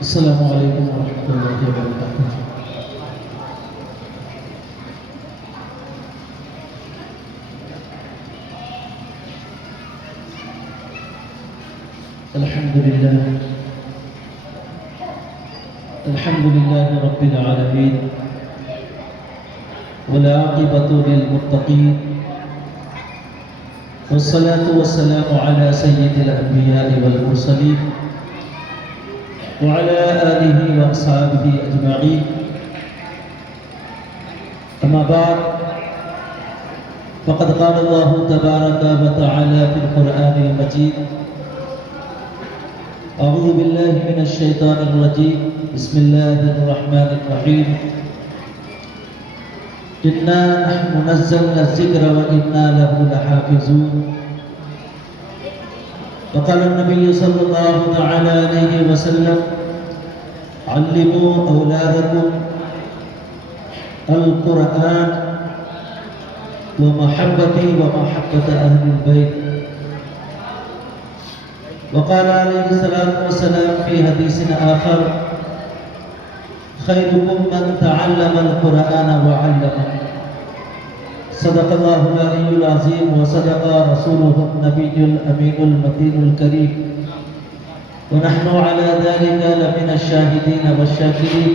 السلام علیکم ورحمۃ اللہ وبرکاتہ۔ الحمد للہ رب العالمین والعاقبۃ للمتقین والصلاة والسلام على سید الانبیاء والمرسلین وعلى آلہ واصحابہ اجمعین، اما بعد فقد قال اللہ تبارک وتعالی فی القرآن المجید: اعوذ باللہ من الشیطان الرجیم، بسم اللہ الرحمن الرحیم، انا نحن نزلنا الذکر وانا له لحافظون۔ وقال النبي صلى الله تعالى عليه وسلم: علموا أولادكم القرآن ومحبتي ومحبة أهل البيت۔ وقال عليه الصلاة والسلام في حديث آخر: خيركم من تعلم القرآن وعلمه۔ صدق الله العلي العظيم وصدق رسوله النبي الأمين المتين الكريم، ونحن على ذلك لمن الشاهدين والشاكرين،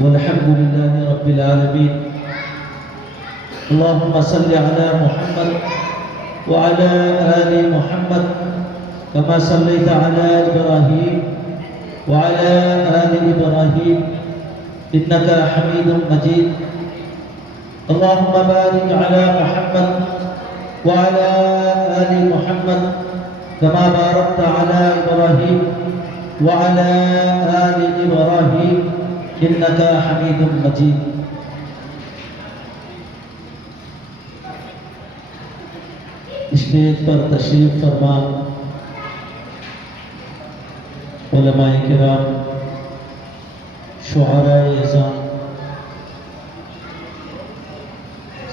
والحمد لله رب العالمين۔ اللهم صل على محمد وعلى آل محمد كما صليت على إبراهيم وعلى آل إبراهيم إنك حميد مجيد۔ اللهم بارك على محمد وعلى آل محمد كما باركت على إبراهيم وعلى آل إبراهيم إنك حميد مجيد۔ اسٹیج پر تشریف فرما علماء کرام، شعراء اعظام،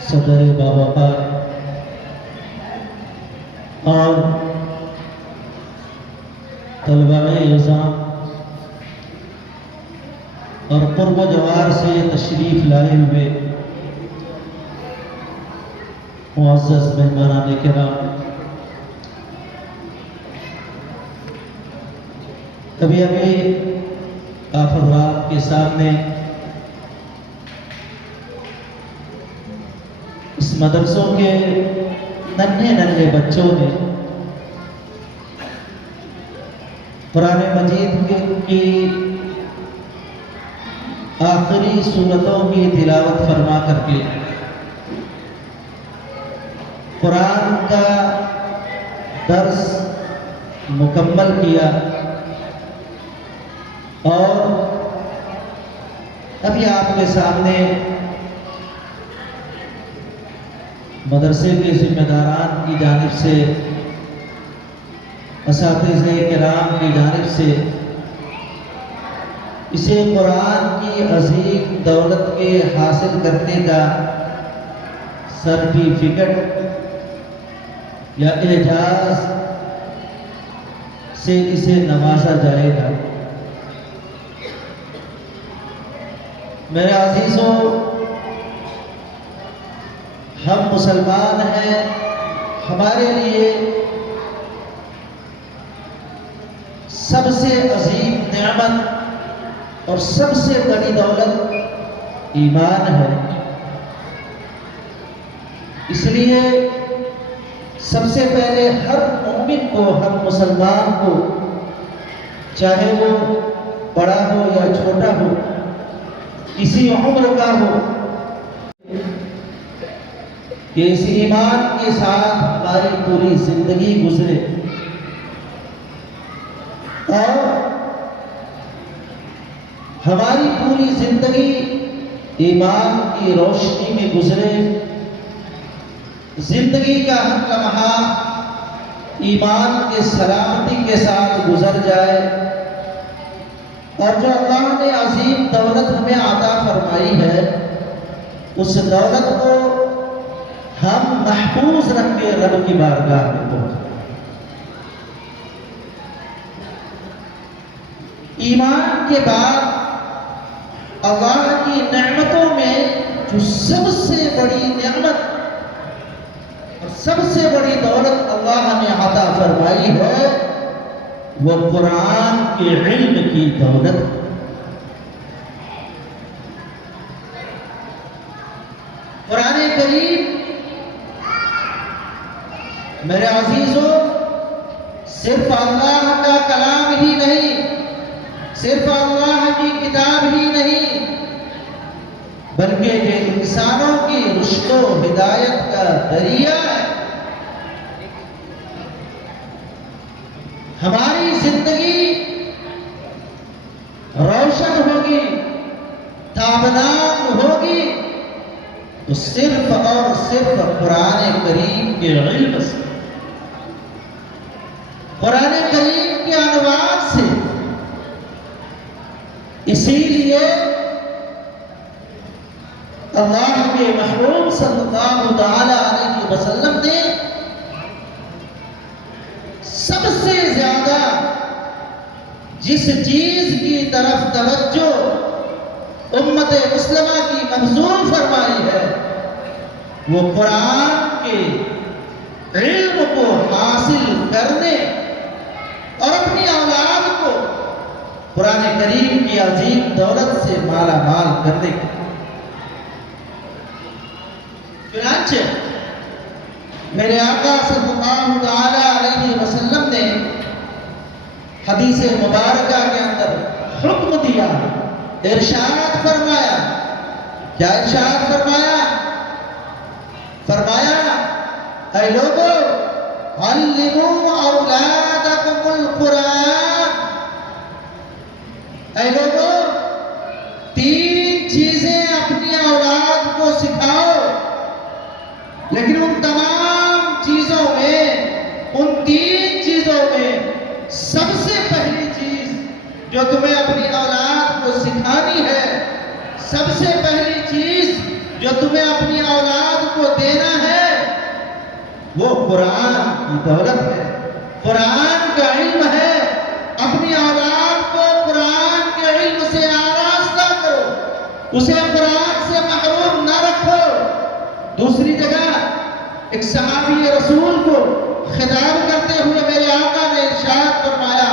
صدر باوقار اور طلباء اعظام اور قرب و جوار سے تشریف لائے ہوئے معزز مہمانان کرام، ابھی آپ حضرات کے سامنے اس مدرسوں کے ننھے بچوں نے قرآن مجید کی آخری سورتوں کی تلاوت فرما کر کے قرآن کا درس مکمل کیا، اور ابھی آپ کے سامنے مدرسے کے ذمہ داران کی جانب سے، اساتذہ کرام کی جانب سے اسے قرآن کی عظیم دولت کے حاصل کرنے کا سرٹیفکیٹ یا اعزاز سے اسے نوازا جائے گا۔ میرے عزیزوں، ہم مسلمان ہیں، ہمارے لیے سب سے عظیم نعمت اور سب سے بڑی دولت ایمان ہے۔ اس لیے سب سے پہلے ہر مومن کو، ہر مسلمان کو، چاہے وہ بڑا ہو یا چھوٹا ہو، کسی عمر کا ہو، کہ اس ایمان کے ساتھ ہماری پوری زندگی گزرے اور ہماری پوری زندگی ایمان کی روشنی میں گزرے، زندگی کا ہر لمحہ ایمان کے سلامتی کے ساتھ گزر جائے، اور جو اللہ نے عظیم دولت ہمیں عطا فرمائی ہے اس دولت کو ہم محفوظ رکھ کے رب کی بارگاہ میں پہنچیں۔ ایمان کے بعد اللہ کی نعمتوں میں جو سب سے بڑی نعمت اور سب سے بڑی دولت اللہ نے عطا فرمائی ہے وہ قرآن کے علم کی دولت. قرآن کریم میرے عزیزوں صرف اللہ کا کلام ہی نہیں، صرف اللہ کی کتاب ہی نہیں، بلکہ یہ انسانوں کی رشد و ہدایت کا ذریعہ ہے. ہماری زندگی روشن ہوگی، تابناک ہوگی تو صرف اور صرف قرآن کریم کے علم سے، قرآن کریم کے عنوان سے. اسی لیے اللہ کے محبوب صلی اللہ تعالی علیہ وسلم نے سب سے زیادہ جس چیز کی طرف توجہ امت مسلمہ کی مبذول فرمائی ہے وہ قرآن کے علم کو حاصل کرنے اور اپنی اولاد کو قرآن کریم کی عظیم دولت سے مالا مال کرنے کی. چنانچہ میرے آقا صلی اللہ تعالی علیہ وسلم نے حدیث مبارکہ کے اندر حکم دیا، ارشاد فرمایا. کیا ارشاد فرمایا؟ فرمایا اے لوگو علموا اولادکم القرآن. اے لوگو 3 چیزیں اپنی اولاد کو سکھاؤ، لیکن ان تمام چیزوں میں، ان 3 چیزوں میں سب سے پہلی چیز جو تمہیں اپنی اولاد کو سکھانی ہے، سب سے پہلی چیز جو تمہیں اپنی اولاد کو دینا ہے وہ قرآن کی دولت ہے، قرآن کا علم ہے. اپنی اولاد کو قرآن کے علم سے آراستہ کرو، اسے قرآن سے محروم نہ رکھو. دوسری جگہ ایک صحابی رسول کو خطاب کرتے ہوئے میرے آقا نے ارشاد فرمایا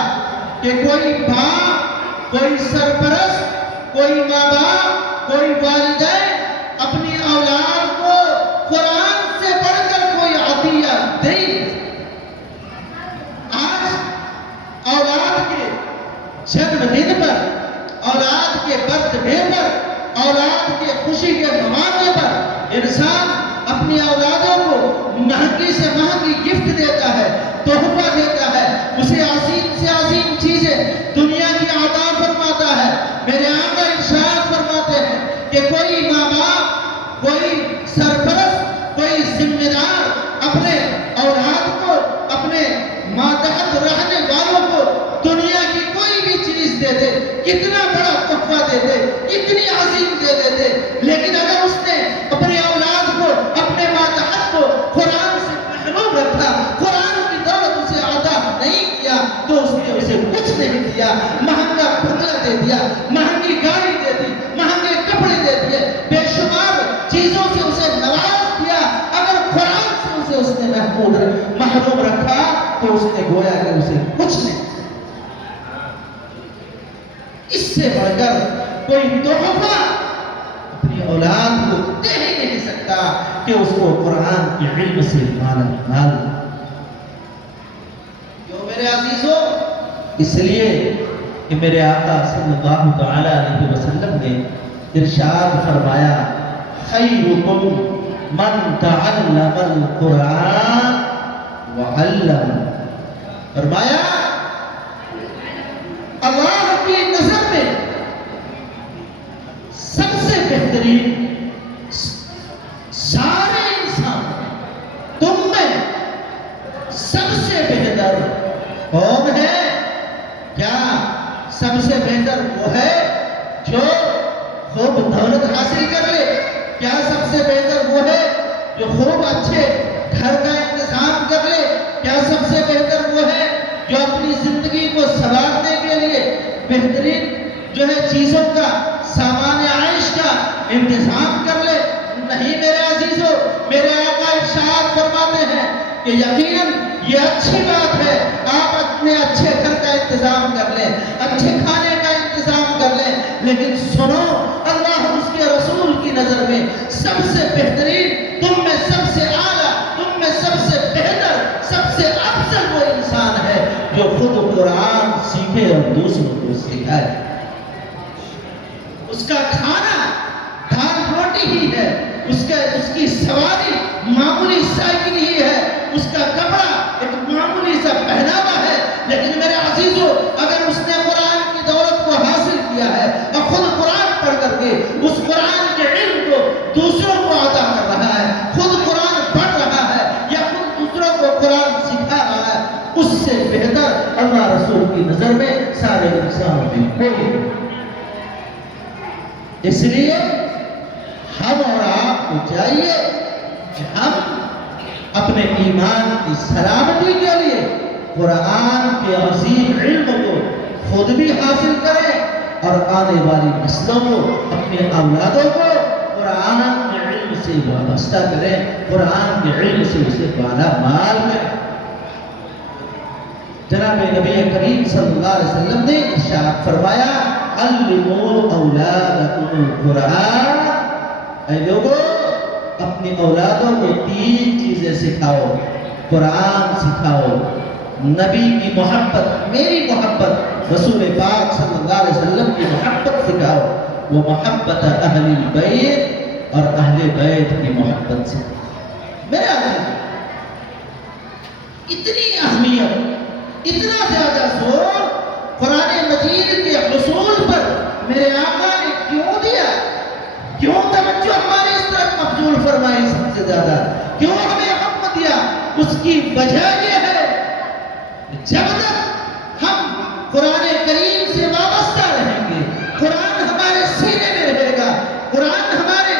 کہ کوئی باپ، کوئی سرپرست، کوئی ماں باپ، کوئی والدین اپنی اولاد کو قرآن سے پڑھ کر کوئی عطیہ دے. آج اولاد کے جنم دن پر، اولاد کے برتھ ڈے پر، اولاد کے خوشی کے مواقع پر انسان اپنی اولادوں کو مہنگی سے مہنگی گفٹ دیتا ہے، تحفہ دیتا ہے، اسے عظیم سے عظیم چیزیں دنیا کی عطا فرماتا ہے. میرے آقا ارشاد فرماتے ہیں کہ کوئی ماں باپ، کوئی سرپرست، کوئی ذمہ دار اپنے اولاد کو، اپنے ماتحت رہنے والوں کو دنیا کی کوئی بھی چیز دے دے، کتنا بڑا تحفہ دے دے، کتنی عظیم دے دے، لیکن اگر اس نے اپنے اولاد کو، اپنے ماتحت کو قرآن سے محروم رکھا، قرآن کی دولت اسے عطا نہیں کیا تو اس نے اسے کچھ نہیں دیا. مہنگا بنگلہ دے دیا، مہنگی گاڑی دے دی، مہنگے کپڑے دے دیے، بے شمار چیزوں سے اسے نواز دیا. اگر قرآن سے اسے اس نے محروم رکھا تو اس نے گویا کہ اسے کچھ نہیں. اس سے بڑھ کر کوئی تحفہ اپنی اولاد کو دے ہی نہیں سکتا کہ اس کو قرآن کے علم سے مالا مال. کیوں میرے عزیزوں؟ اس لیے کہ میرے آقا صلی اللہ تعالی علیہ وسلم نے ارشاد فرمایا خیرکم من تعلم القرآن وعلم. فرمایا اللہ کی نظر میں سب سے بہترین سارے انسان تم میں سب سے بہتر کون ہے؟ کیا سب سے بہتر وہ ہے جو خوب دولت حاصل کر لے؟ کیا سب سے بہتر وہ ہے جو خوب اچھے گھر کا انتظام کر لے؟ کیا سب سے بہتر وہ ہے جو اپنی زندگی کو سنوارنے کے لیے بہترین چیزوں کا سامان عائش کا انتظام کر لے. نہیں میرے عزیزو، میرے آقا ارشاد فرماتے ہیں کہ یقیناً یہ اچھی بات ہے، آپ اپنے اچھے گھر کا انتظام کر لیں، اچھے کھانے کا انتظام کر لیں، لیکن سنو اللہ اور اس کے رسول کی نظر میں سب سے بہترین، تم میں سب سے اعلیٰ، تم میں سب سے بہتر، سب سے افضل وہ انسان ہے جو خود قرآن سیکھے اور دوسروں کو سکھائے. اس کا کھانا دال روٹی ہی ہے، اس کی سواری معمولی سائیکل ہی ہے، اس کا کپڑا ایک معمولی سا پہناوا ہے، لیکن میرے عزیزو اگر اس نے قرآن کی دولت کو حاصل کیا ہے اور خود قرآن پڑھ کر کے اس قرآن کے علم کو دوسروں کو عطا کر رہا ہے، خود قرآن پڑھ رہا ہے یا خود دوسروں کو قرآن سکھا رہا ہے، اس سے بہتر اللہ رسول کی نظر میں سارے انسانوں میں کوئی. اس لیے ہم اور آپ کو چاہیے کہ ہم اپنے ایمان کی سلامتی کے لیے قرآن کے عظیم علم کو خود بھی حاصل کریں اور آنے والی نسلوں کو، اپنے اولادوں کو قرآن کے علم سے وابستہ کریں، قرآن کے علم سے اسے بالا مال کریں. جناب نبی کریم صلی اللہ علیہ وسلم نے ارشاد فرمایا علموا اولادکم القرآن. اے لوگو اپنی اولادوں کو 3 چیزیں سکھاؤ. قرآن سکھاؤ، نبی کی محبت، میری محبت، رسول پاک صلی اللہ علیہ وسلم کی محبت سکھاؤ، وہ محبت اہل البیت اور اہل بیت کی محبت سے. میرے عزیز اتنی اہمیت، اتنا زیادہ زور قرآن مجید کے حصول پر میرے آقا نے کیوں دیا؟ کیوں توجہ ہماری اس طرف مبذول فرمائی سب سے زیادہ؟ کیوں ہمیں حق دیا؟ اس کی وجہ یہ ہے جب تک ہم قرآن کریم سے وابستہ رہیں گے، قرآن ہمارے سینے میں رہے گا، قرآن ہمارے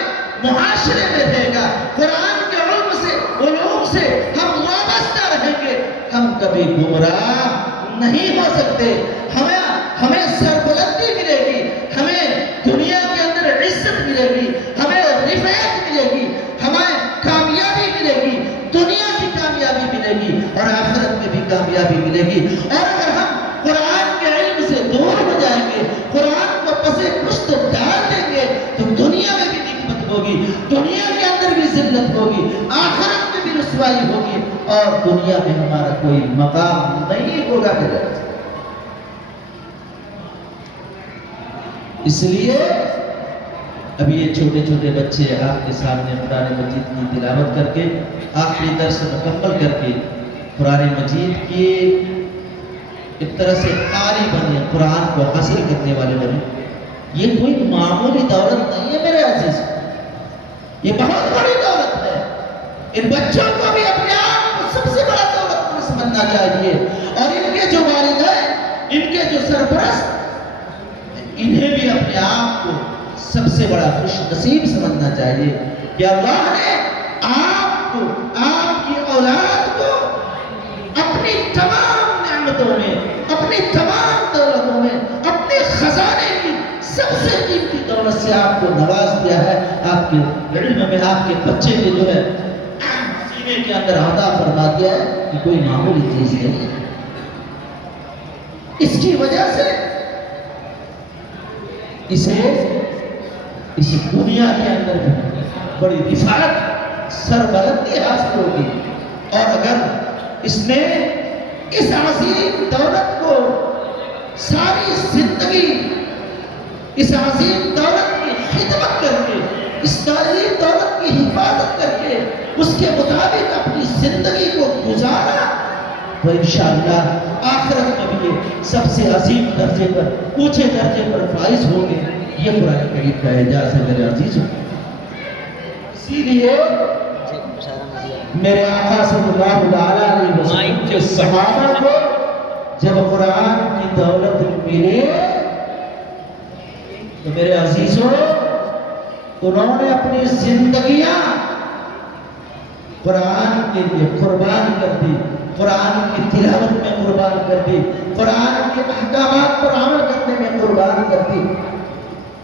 معاشرے میں رہے گا، قرآن کے علوم سے ہم وابستہ رہیں گے، ہم کبھی گمراہ نہیں ہو سکتے. ہمیں سربلندی ملے گی، ہمیں دنیا کے اندر عزت ملے گی، ہمیں رفعت ملے گی، ہمیں کامیابی ملے گی، دنیا کی کامیابی ملے گی اور آخرت میں بھی کامیابی ملے گی. اور اگر ہم قرآن کے علم سے دور ہو جائیں گے، قرآن کو پسے پشت ڈال دیں گے، تو دنیا میں بھی نکمت ہوگی، دنیا کے اندر بھی ذلت ہوگی، آخرت میں بھی رسوائی ہوگی اور دنیا میں ہمارا کوئی مقام نہیں ہوگا. اس لیے اب یہ چھوٹے چھوٹے بچے آپ کے سامنے قرآن مجید کی تلاوت کر کے آخری درس مکمل کر کے قرآن مجید کی ایک طرح سے قاری بنے، قرآن کو حاصل کرنے والے بنے. یہ کوئی معمولی دولت نہیں ہے میرے عزیز، یہ بہت بڑی دولت ہے. ان بچوں کو بھی اپنے آپ کو سب سے بڑا دولت سمجھنا چاہیے اور ان کے جو والدین، ان کے جو سرپرست، انہیں بھی اپنے آپ کو سب سے بڑا خوش نصیب سمجھنا چاہیے کہ اللہ نے آپ کو، آپ کی اولاد کو اپنی تمام نعمتوں میں، اپنی تمام دولتوں میں، اپنے خزانے کی سب سے قیمتی دولت سے آپ کو نواز دیا ہے. آپ کے علم میں آپ کے بچے کے جو ہے سینے کے اندر عطا فرما دیا ہے کہ کوئی معمولی چیز نہیں. اس کی وجہ سے اس دنیا کے اندر بڑی رفعت، سربلندی حاصل ہوگی. اور اگر اس نے اس عظیم دولت کو ساری زندگی اس عظیم دولت کی خدمت کر کے، اس عظیم دولت کی حفاظت کر کے اس کے مطابق اپنی زندگی کو گزارا، تو انشاءاللہ آخرت میں بھی یہ سب سے عظیم درجے پر، اونچے درجے پر فائز ہوں گے. یہ قرآن کریم کا اعجاز ہے میرے عزیزوں. اسی لیے میرے آقا صلی اللہ علیہ وسلم کے صحابہ کو جب قرآن کی دولت ملی تو میرے عزیزوں انہوں نے اپنی زندگیاں قرآن کے لیے قربان کر دی، قرآن کی تلاوت میں قربان کر دی، قرآن کے احکامات پر عمل کرنے میں قربان کر دی.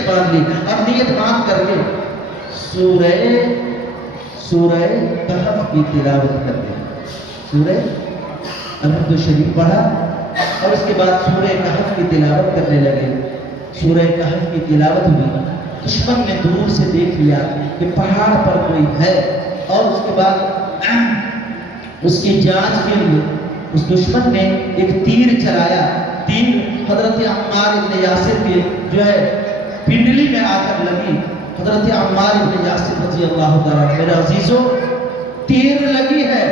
نیت باندھ لی. اب نیت باندھ کر کے سورہ کہف کی تلاوت کرتے ہیں. سورہ الحمد شریف پڑھا اور اس کے بعد سورہ کہف کی تلاوت کرنے لگے. سورہ کہف کی تلاوت ہوئی. دشمن نے دور سے دیکھ لیا کہ پہاڑ پر کوئی ہے اور اس کے بعد اس کی جانچ کے لیے اس دشمن نے ایک تیر چلایا. تیر حضرت عمار ابن یاسر کے جو ہے پنڈلی میں آ کر لگی. حضرت عمار ابن یاسر رضی اللہ تعالیٰ. میرے عزیزوں تیر لگی ہے,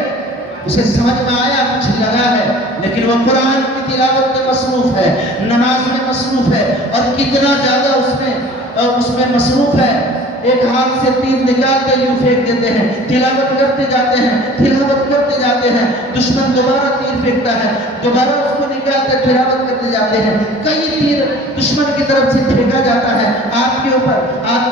اسے سمجھ میں آیا کچھ لگا ہے, لیکن وہ قرآن کی تلاوت میں مصروف ہے, نماز میں مصروف ہے, اور کتنا زیادہ اس میں مصروف ہے. ایک ہاتھ سے تیر نکال کے یوں پھینک دیتے ہیں, تلاوت کرتے جاتے ہیں, تلاوت کرتے جاتے ہیں. دشمن دوبارہ تیر پھینکتا ہے, دوبارہ اس کو نکال کر تلاوت کرتے جاتے ہیں. کئی تیر دشمن کی طرف سے پھینکا جاتا ہے آپ کے اوپر. آپ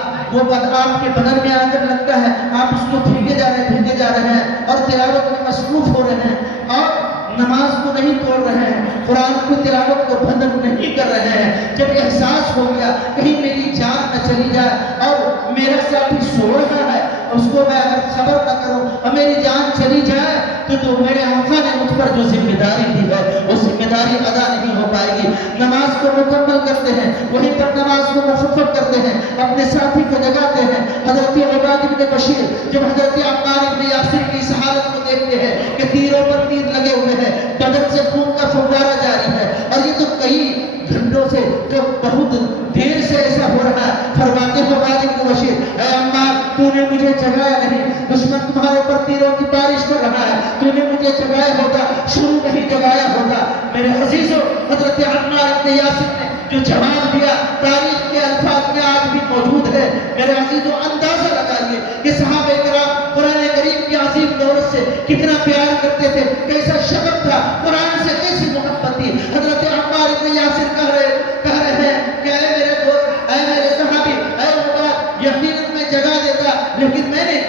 کے بدن میں آ کر لگتا ہے, آپ اس کو پھینکے جا رہے ہیں اور تلاوت میں مصروف ہو رہے ہیں اور نماز کو نہیں توڑ رہے ہیں, قرآن کی تلاوت کو بند نہیں کر رہے ہیں. جب احساس ہو گیا کہیں میری جان نہ چلی جائے اور میرا ساتھی سو رہا ہے, اس کو میں اگر خبر نہ کروں اور میری جان چلی جائے تو میرے آقا نے مجھ پر جو ذمہ داری دی ہے وہ ذمہ داری ادا نہیں ہو پائے گی. نماز کو مکمل کرتے ہیں, وہیں پر نماز کو مخفف کرتے ہیں, اپنے ساتھی کو جگاتے ہیں. حضرت عباد بن بشیر جب حضرت عمار بن یاسر کی اس حالت کو دیکھتے ہیں کہ تیروں پر تیر لگے ہوئے ہیں, بدن سے خون کا فوارہ جاری ہے, اور یہ تو کئی گھنٹوں سے جو بہت دیر سے ایسا ہو رہا ہے, فرماتے ہیں عباد بن بشیر, اے عمار تو نے مجھے جگایا نہیں, دشمن تمہارے پر تیروں کی بارش کر رہا ہے, تو نے مجھے جگایا ہوتا, شروع نہیں جگایا ہوتا. میرے عزیزوں حضرت عمار بن یاسر نے جو جواب دیا تاریخ کے الفاظ میں آج بھی موجود ہے. میرے عزیزوں اندازہ لگائیے کہ صحابہ کرام قرآن کریم کی عظیم دولت سے کتنا پیار کرتے تھے, کیسا شغف تھا, قرآن سے کیسی محبت تھی. حضرت عمار بن یاسر کہہ رہے ہیں کہ اے میرے دوست, اے میرے صحابی, اے عباد, یقیناً میں جگا دیتا, لیکن میں نے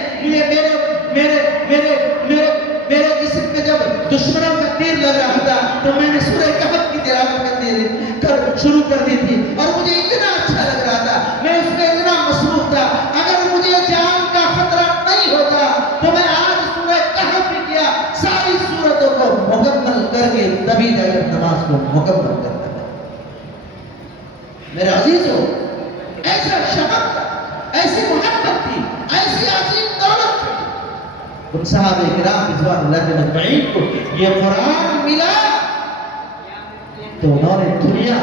میرے جسم میں جب دشمنوں کا تیر لگ رہا تھا تو میں نے سورہ کہف کی تلاوت شروع کر دی تھی, اور مجھے اتنا اچھا لگ رہا تھا, میں اس میں اتنا مصروف تھا. اگر مجھے جان کا خطرہ نہیں ہوتا تو میں آج سورہ کہف بھی کیا, ساری سورتوں کو مکمل کر کے تبھی جا کر نماز کو مکمل کرتا تھا. میرے عزیزوں ایسا شغف تھا, ایسی محبت تھی, ایسی عظیم دولت تھی. ان صحابہ کرام رضوان اللہ علیہم اجمعین کو یہ قرآن ملا تو انہوں نے دنیا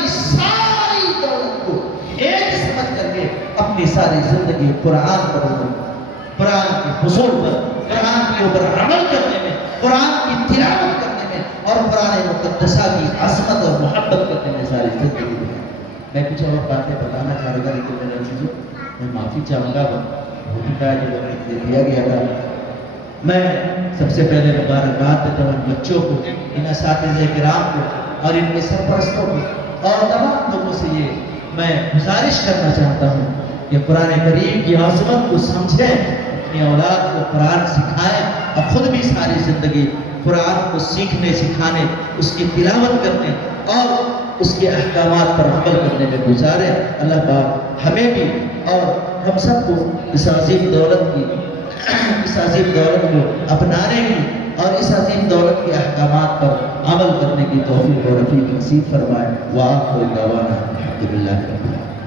کی ساری دولت کو ایک سمجھ کر کے اپنی ساری زندگی قرآن کے حصول پر, قرآن کے اوپر عمل کرنے میں, قرآن کی تلاوت کرنے میں اور قرآن مقدسہ کی عظمت اور محبت کرنے میں ساری زندگی دی. میں کچھ اور باتیں بتانا چاہ رہا تھا, لیکن میرے عزیزوں میں معافی چاہوں گا, ہو چکا ہے جو وقت دیا گیا تھا. میں سب سے پہلے مبارکباد دیتا ہوں بچوں کو, ان اساتذہ کرام کو اور ان کے سرپرستوں کو اور تمام لوگوں سے یہ میں گزارش کرنا چاہتا ہوں کہ قرآن کریم کی عظمت کو سمجھیں, اپنی اولاد کو قرآن سکھائیں اور خود بھی ساری زندگی قرآن کو سیکھنے سکھانے, اس کی تلاوت کرنے اور اس کے احکامات پر عمل کرنے میں گزاریں. اللہ پاک ہمیں بھی اور ہم سب کو اس عظیم دولت کو اپنانے کی اور اس عظیم دولت کے احکامات پر عمل کرنے کی توفیق و رفیق نصیب فرمائے. وآخر دعوانا الحمدللہ رب العالمین.